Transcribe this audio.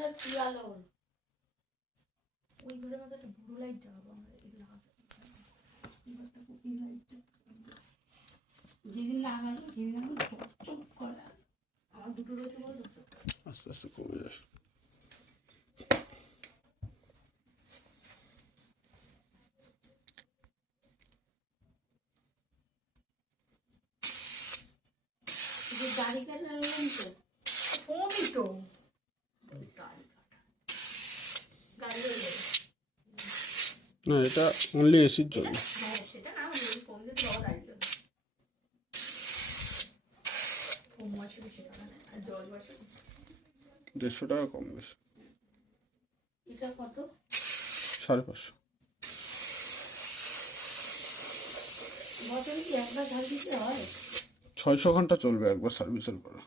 ঘরটা কি আলো, ওই ঘরের মধ্যে একটা বুড়ো লাইট জ্বালাবো আমরা। যেদিন লাগালো সেদিন আমি চকচক করে আমার দুটো রয়েছে বলতো, আস্তে আস্তে কমে যাবে। গাড়ি কাটার তো কমই তো গাড়ি হয়ে যাবে না, এটা অনলি এসির জন্য। হ্যাঁ সেটা না কম দিতে বাবা গাড়ি করবে, কম মাসে বেশি টাকা নেয় আর জল বাসে 150 টাকা কম বেশি। এটা কত? 550। বছরে কি একবার ঝাল দিতে হয়? 600 ঘন্টা চলবে একবার সার্ভিসের পরে।